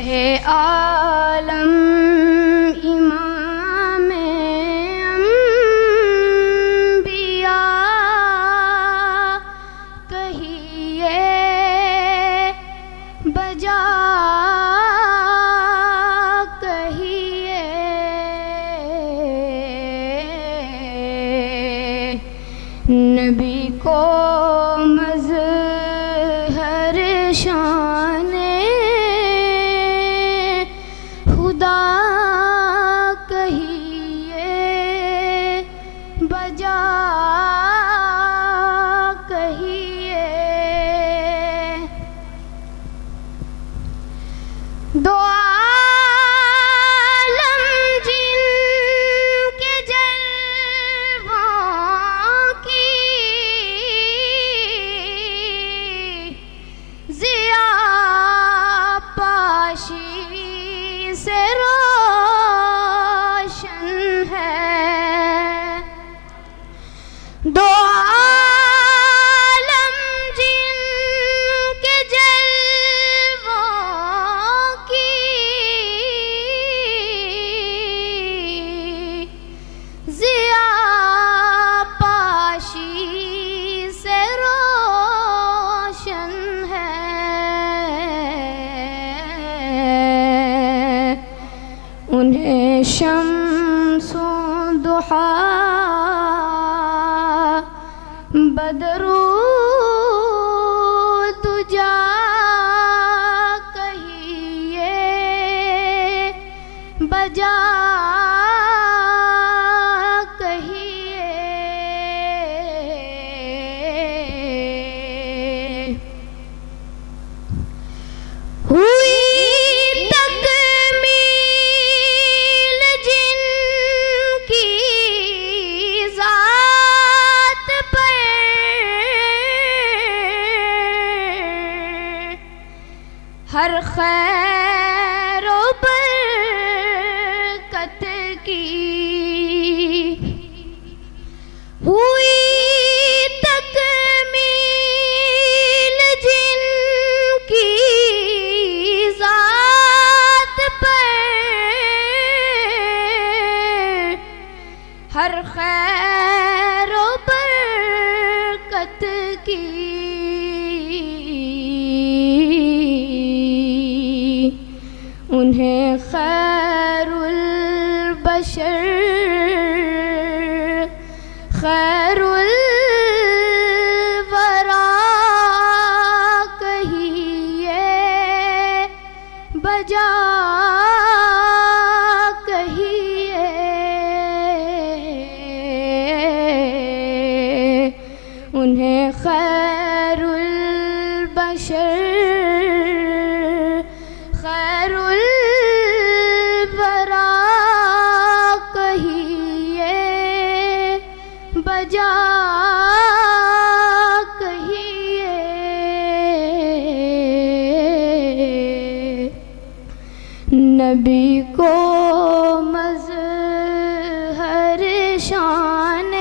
شہ عالم امام انبیاء کہیے بجا کہیے نبی کو مظہر شان خدا کہیے بجا کہیے دو عالم جن کے جلووں کی ضیا پاشی سے روشن ہے دو عالم جن کے جلووں کی ضیا پاشی سے روشن ہے انہیں شمس و ضحیٰ بدر و دجا کہیے بجا کہیے ہوئی تکمیل جن کی ذات پر ہر خیر و برکت کی ہوئی تکمیل جن کی ذات پر ہر خیر و برکت کی انہیں خیر البشر خیر الورا کہیے بجا کہیے انہیں خیر البشر خیر الورا کہیے بجا کہیے نبی کو مظہر شان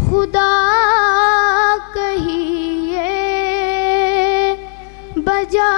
خدا کہیے بجا